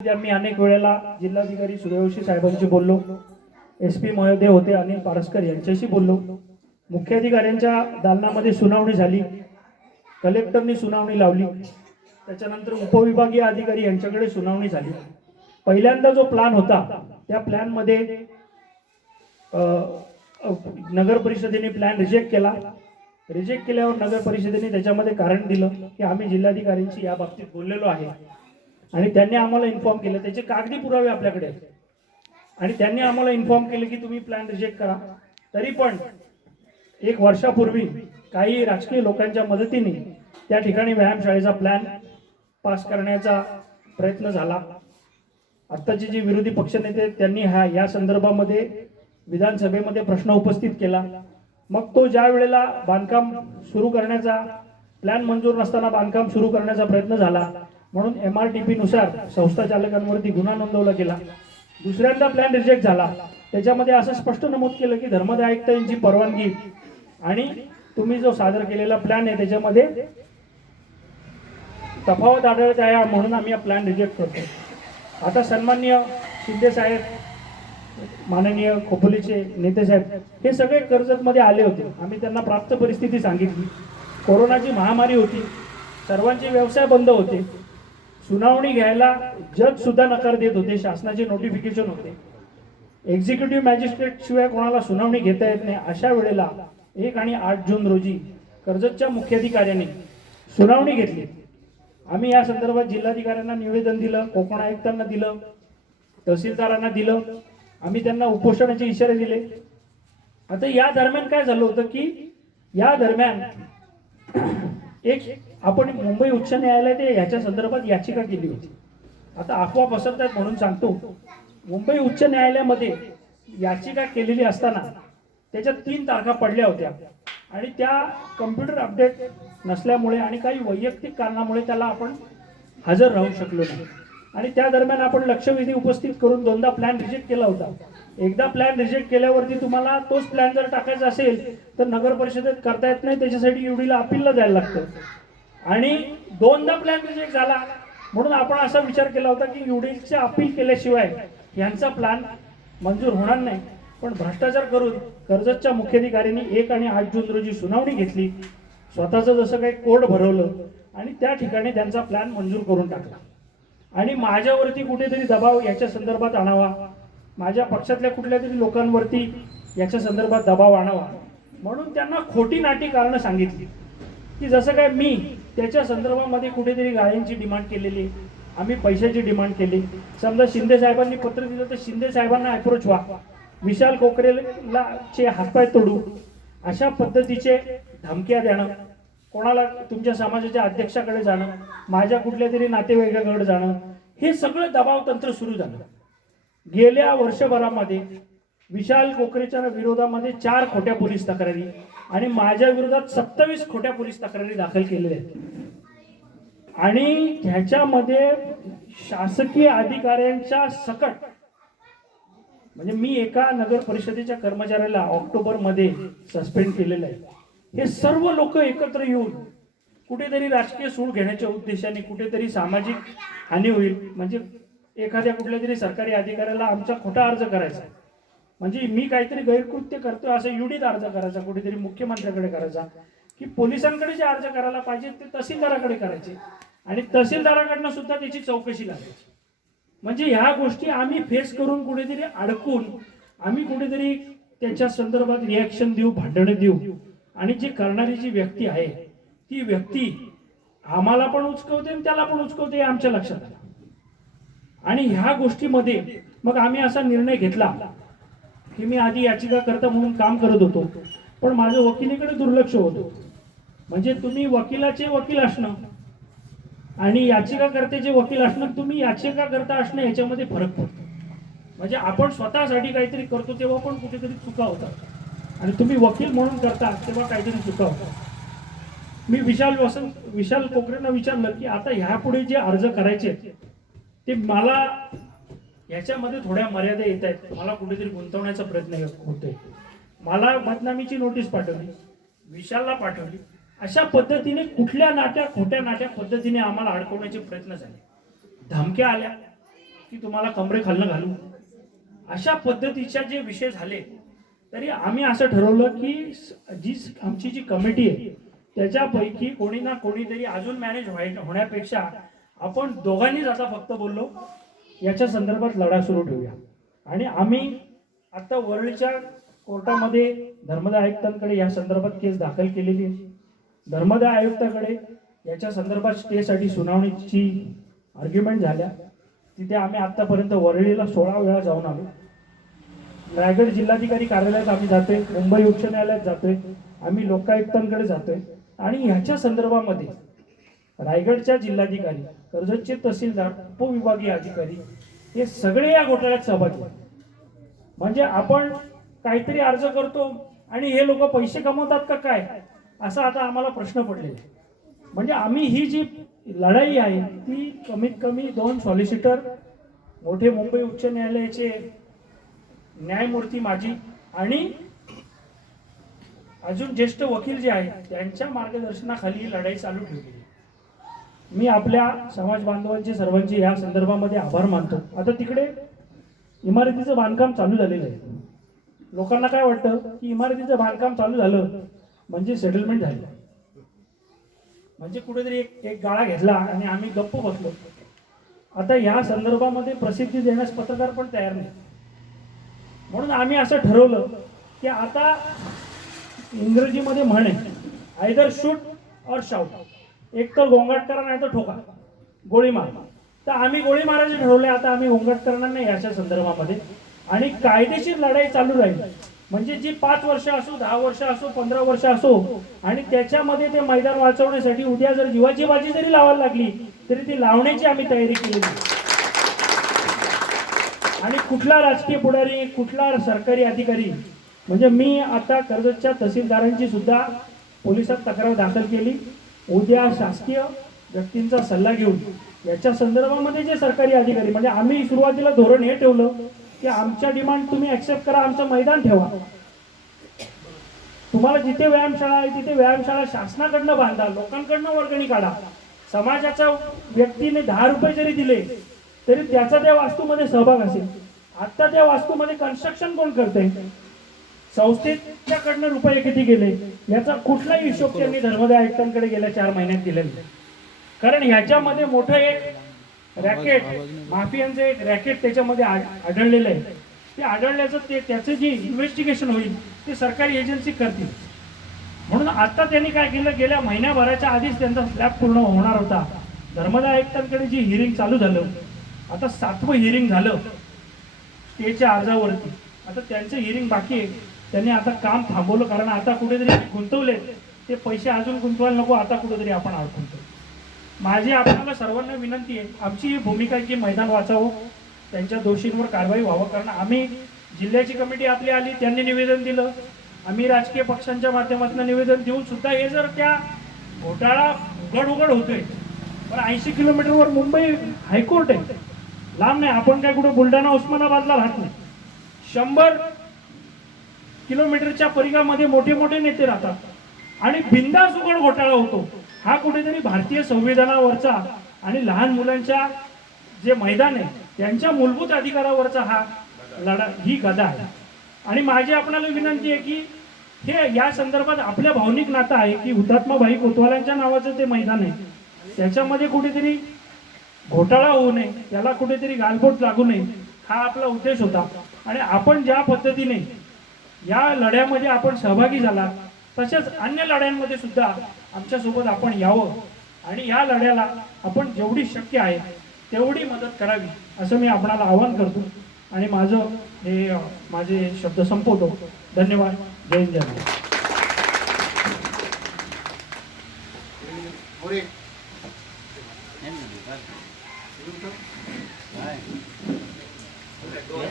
आम्ही अनेक वेळेला जिल्हाधिकारी सूर्यवंशी साहेबांशी बोललो, SP महोदय होते अनिल पारस्कर यांच्याशी बोललो, मुख्याधिकाऱ्यांच्या दालनामध्ये सुनावणी झाली, कलेक्टरनी सुनावणी लावली, त्याच्यानंतर उपविभागीय अधिकारी यांच्याकडे सुनावणी झाली। पहिल्यांदा जो प्लॅन होता त्या प्लॅन मध्ये नगर परिषदेने प्लॅन रिजेक्ट केला। रिजेक्ट केल्यावर नगर परिषदेने त्याच्यामध्ये कारण दिलं की आम्ही जिल्हाधिकाऱ्यांशी या बाबतीत बोललेलो आहे आणि त्यांनी आम्हाला इन्फॉर्म केलं, त्याचे कागदी पुरावे आपल्याकडे आहेत आणि त्यांनी आम्हाला इन्फॉर्म केले की तुम्ही प्लॅन रिजेक्ट करा। तरी पण एक वर्षापूर्वी काही राजकीय लोकांच्या मदतीने त्या ठिकाणी व्यायामशाळेचा प्लॅन पास करण्याचा प्रयत्न झाला। आत्ताचे जे विरोधी पक्षनेते त्यांनी या संदर्भामध्ये विधानसभेमध्ये प्रश्न उपस्थित केला। मग तो ज्या वेळेला बांधकाम सुरू करण्याचा प्लॅन मंजूर नसताना बांधकाम सुरू करण्याचा प्रयत्न झाला म्हणून MRTP नुसार संस्था चालकांवरती गुन्हा नोंदवला गेला। दुसऱ्यांदा प्लॅन रिजेक्ट झाला, त्याच्यामध्ये असं स्पष्ट नमूद केलं की धर्मादाय आयुक्त यांची परवानगी आणि तुम्ही जो सादर केलेला प्लॅन आहे त्याच्यामध्ये तफावत आढळत आहे म्हणून आम्ही हा प्लॅन रिजेक्ट करतो। आता सन्माननीय शिंदे साहेब, माननीय खोपोलीचे नेते साहेब हे सगळे कर्जतमध्ये आले होते। आम्ही त्यांना प्राप्त परिस्थिती सांगितली, कोरोनाची महामारी होती, सर्वांचे व्यवसाय बंद होते, सुनावणी घ्यायला जज सुद्धा नकार देत होते, शासनाचे नोटिफिकेशन होते, एक्झिक्युटिव्ह मॅजिस्ट्रेट शिवाय कोणाला सुनावणी घेता येत नाही। अशा वेळेला 1 आणि 8 जून रोजी कर्जतच्या मुख्याधिकाऱ्यांनी सुनावणी घेतली। आम्ही या संदर्भात जिल्हाधिकाऱ्यांना निवेदन दिलं, कोकण आयुक्तांना दिलं, तहसीलदारांना दिलं, आम्ही त्यांना उपोषणाचे इशारे दिले। आता या दरम्यान काय झालं होतं की या दरम्यान एक आपण मुंबई उच्च न्यायालयात याच्या संदर्भात याचिका केली होती। आता अफवा पसरतात म्हणून सांगतो, मुंबई उच्च न्यायालयामध्ये याचिका केलेली असताना त्याच्यात 3 तारखा पडल्या होत्या आणि त्या कम्प्युटर अपडेट नसल्यामुळे आणि काही वैयक्तिक कारणामुळे त्याला आपण हजर राहू शकलो नाही आणि त्या दरम्यान आपण लक्षवेधी उपस्थित करून 2दा प्लॅन रिजेक्ट केला होता। एकदा प्लॅन रिजेक्ट केल्यावरती तुम्हाला तोच प्लॅन जर टाकायचा असेल तर नगर परिषदेत करता येत नाही, त्याच्यासाठी UDला अपीलला जायला लागतं आणि 2दा प्लॅन रिजेक्ट झाला म्हणून आपण असा विचार केला होता की UDचे अपील केल्याशिवाय यांचा प्लॅन मंजूर होणार नाही। पण भ्रष्टाचार करून कर्जतच्या मुख्याधिकाऱ्यांनी 1 आणि 8 जून रोजी सुनावणी घेतली, स्वतःचं जसं काही कोर्ट भरवलं आणि त्या ठिकाणी त्यांचा प्लॅन मंजूर करून टाकला आणि माझ्यावरती कुठेतरी दबाव याच्या संदर्भात आणावा, माझ्या पक्षातल्या कुठल्या तरी लोकांवरती याच्या संदर्भात दबाव आणावा म्हणून त्यांना खोटी नाटी कारणं सांगितली की जसं काय मी त्याच्या संदर्भामध्ये कुठेतरी गाळ्यांची डिमांड केलेली, आम्ही पैशाची डिमांड केली। समजा शिंदे साहेबांनी पत्र दिलं तर शिंदे साहेबांना अप्रोच व्हा, विशाल कोकरेला चे हातपाय तोडू, अशा पद्धतीचे धमक्या देणं, कोणाला तुमच्या समाजाच्या अध्यक्षाकडे जाणं, माझ्या कुठल्या तरी नातेवाईकाकडे जाणं, हे सगळं दबाव तंत्र सुरू झालं। गेल्या वर्षभरामध्ये विशाल कोकरेच्या विरोधामध्ये 4 खोट्या पोलीस तक्रारी आणि माझ्या विरोधात 27 खोट्या पोलीस तक्रारी दाखल केलेल्या आहेत आणि ह्याच्यामध्ये शासकीय अधिकाऱ्यांच्या सकट म्हणजे मी एका नगर परिषदेच्या कर्मचाऱ्याला ऑक्टोबरमध्ये सस्पेंड केलेलं आहे। हे सर्व लोक एकत्र येऊन कुठेतरी राजकीय सूड घेण्याच्या उद्देशाने कुठेतरी सामाजिक हानी होईल म्हणजे एखाद्या कुठल्या तरी सरकारी अधिकाऱ्याला आमचा खोटा अर्ज करायचा म्हणजे मी काहीतरी गैरकृत्य करतोय असं UDत अर्ज करायचा, कुठेतरी मुख्यमंत्र्याकडे करायचा की पोलिसांकडे जे अर्ज करायला पाहिजे ते तहसीलदाराकडे करायचे आणि तहसीलदाराकडनं सुद्धा त्याची चौकशी लागायची। म्हणजे ह्या गोष्टी आम्ही फेस करून कुठेतरी अडकून आम्ही कुठेतरी त्याच्या संदर्भात रिॲक्शन देऊ, भांडणे देऊ आणि जी करणारी जी व्यक्ती आहे ती व्यक्ती आम्हाला पण उचकवते आणि त्याला पण उचकवते आमच्या लक्षात आलं आणि ह्या गोष्टीमध्ये मग आम्ही असा निर्णय घेतला की मी आधी याचिकाकर्ता म्हणून काम करत होतो पण माझं वकिलीकडे दुर्लक्ष होतं। म्हणजे तुम्ही वकिलाचे वकील असणं आणि याचिकाकर्त्याचे वकील असणं, तुम्ही याचिकाकर्ता असणं याच्यामध्ये फरक पडतो। म्हणजे आपण स्वतःसाठी काहीतरी करतो तेव्हा पण कुठेतरी चुका होतात आणि तुम्ही वकील म्हणून करता तेव्हा काहीतरी चुका होतात। मी विशाल कोकरेंना विचारलं की आता ह्यापुढे जे अर्ज करायचे ते मला याच्यामध्ये थोड्या मर्यादा येत आहेत, मला कुठेतरी गुंतवण्याचा प्रयत्न होतोय, मला बदनामीची नोटीस पाठवली, विशालला पाठवली, अशा पद्धतीने कुठल्या नाट्या खोट्या नाट्या पद्धतीने आम्हाला अडकवण्याचे प्रयत्न झाले, धमक्या आल्या की तुम्हाला कमरे खालनं घालू, अशा पद्धतीच्या जे विषय झाले, तरी आम्ही असं ठरवलं की आमची जी कमिटी आहे त्याच्यापैकी कोणी ना कोणीतरी अजून मॅनेज होण्यापेक्षा आपण दोघांनीच आता फक्त बोललो याच्या संदर्भात लढा सुरू ठेवूया. आणि आम्ही आता वरळीच्या कोर्टामध्ये धर्मदाय आयुक्तांकडे या संदर्भात केस दाखल केलेली आहे. धर्मदाय आयुक्ताकडे याच्या संदर्भात स्टेसाठी सुनावणीची आर्ग्युमेंट झाल्या. तिथे आम्ही आतापर्यंत वरळीला 16 वेळा जाऊन आलो. रायगड जिल्हाधिकारी कार्यालयात आम्ही जातोय, मुंबई उच्च न्यायालयात जातोय, आम्ही लोकायुक्तांकडे जातोय. आणि ह्याच्या संदर्भामध्ये रायगडच्या जिल्हाधिकारी, कर्जतचे तहसीलदार, उपविभागीय अधिकारी हे सगळे या घोटाळ्यात सहभागी आहेत. म्हणजे आपण काहीतरी अर्ज करतो आणि हे लोक पैसे कमवतात का काय, असा आता आम्हाला प्रश्न पडलेला आहे. म्हणजे आम्ही ही जी लढाई आहे ती कमीत कमी 2 सॉलिसिटर, मोठे मुंबई उच्च न्यायालयाचे न्यायमूर्ती माजी आणि अजून ज्येष्ठ वकील जे आहेत त्यांच्या मार्गदर्शनाखाली ही लढाई चालू ठेवली. मी आपल्या समाज बांधवांचे सर्वांचे या संदर्भामध्ये आभार मानतो. आता तिकडे इमारतीचं बांधकाम चालू झालेलं आहे. लोकांना काय वाटतं की इमारतीचं बांधकाम चालू झालं म्हणजे सेटलमेंट झालं, म्हणजे कुठेतरी एक गाळा घेतला आणि आम्ही गप्प बसलो. आता या संदर्भामध्ये प्रसिद्धी देण्यास पत्रकार पण तयार नाही. म्हणून आम्ही असं ठरवलं की आता इंग्रजीमध्ये म्हणे आयदर शूट और शाउट, एक तर गोंगाट करा नाही तर ठोका, गोळी मार. तर आम्ही गोळी मारायचे ठरवले. आता आम्ही गोंगाट करणार नाही याच्या संदर्भामध्ये. आणि कायदेशीर लढाई चालू राहील. म्हणजे जी 5 वर्ष असो, 10 वर्ष असो, 15 वर्ष असो, आणि त्याच्यामध्ये ते मैदान वाचवण्यासाठी उद्या जर जीवाची बाजी जरी लावायला लागली तरी ती लावण्याची आम्ही तयारी केलेली. आणि कुठला राजकीय पुढारी, कुठला सरकारी अधिकारी, म्हणजे मी आता कर्जतच्या तहसीलदारांची सुद्धा पोलिसात तक्रार दाखल केली. उद्या शासकीय व्यक्तींचा सल्ला घेऊन याच्या संदर्भामध्ये जे सरकारी अधिकारी, म्हणजे आम्ही सुरुवातीला धोरण हे ठेवलं की आमच्या डिमांड तुम्ही ऍक्सेप्ट करा, आमचं मैदान ठेवा. तुम्हाला जिथे व्यायामशाळा आहे तिथे व्यायामशाळा शासनाकडनं बांधा, लोकांकडनं वर्गणी काढा. समाजाच्या व्यक्तीने 10 रुपये जरी दिले तरी त्याचा त्या वास्तूमध्ये सहभाग असेल. आता त्या वास्तूमध्ये कन्स्ट्रक्शन कोण करते, संस्थेच्याकडनं रुपये किती गेले याचा कुठलाही हिशोब त्यांनी धर्मदाय आयुक्तांकडे गेल्या 4 महिन्यात दिलेला नाही. कारण ह्याच्यामध्ये मोठं एक रॅकेट, माफियांचं एक रॅकेट त्याच्यामध्ये आढळलेलं आहे. ते आढळल्याचं त्याचं जे इन्व्हेस्टिगेशन होईल ते सरकारी एजन्सी करतील. म्हणून आता त्यांनी काय केलं, गेल्या महिन्याभराच्या आधीच त्यांचा स्लॅब पूर्ण होणार होता. धर्मदाय आयुक्तांकडे जी हिअरिंग चालू झालं, आता 7वं हिअरिंग झालं स्टेच्या अर्जावरती. आता त्यांचं हिअरिंग बाकी आहे. त्यांनी आता काम थांबवलं कारण आता कुठेतरी गुंतवले ते पैसे अजून गुंतवायला नको, आता कुठेतरी आपण अडकतो. माझी आपल्याला सर्वांना विनंती आहे, आमची ही भूमिका आहे की मैदान वाचावं, त्यांच्या दोषींवर कारवाई व्हावं. कारण आम्ही जिल्ह्याची कमिटी आपली आली, त्यांनी निवेदन दिलं, आम्ही राजकीय पक्षांच्या माध्यमातून निवेदन देऊन सुद्धा हे जर त्या घोटाळा उघड होतोय. पण 80 किलोमीटरवर मुंबई हायकोर्ट आहे, लांब नाही. आपण काय कुठे बुलढाणा उस्मानाबादला राहत नाही. 100 किलोमीटरच्या परिघामध्ये मोठे मोठे नेते राहतात आणि बिनधास्त उघड घोटाळा होतो. हा कुठेतरी भारतीय संविधानावरचा आणि लहान मुलांच्या जे मैदान आहे त्यांच्या मूलभूत अधिकारावरचा हा लढा, ही गदा आहे. आणि माझी आपल्याला विनंती आहे की हे या संदर्भात आपल्या भावनिक नातं आहे की हुतात्माबाई कोतवालांच्या नावाचं ते मैदान आहे, त्याच्यामध्ये कुठेतरी घोटाळा होऊ नये, त्याला कुठेतरी गालबोट लागू नये, हा आपला उद्देश होता. आणि आपण ज्या पद्धतीने या लढ्यामध्ये आपण सहभागी झाला तसेच अन्य लढ्यांमध्ये सुद्धा आमच्यासोबत आपण यावं आणि या लढ्याला आपण जेवढी शक्य आहे तेवढी मदत करावी असं मी आपणाला आवाहन करतो. आणि माझे शब्द संपवतो. धन्यवाद. जय हिंद, जय महाराष्ट्र.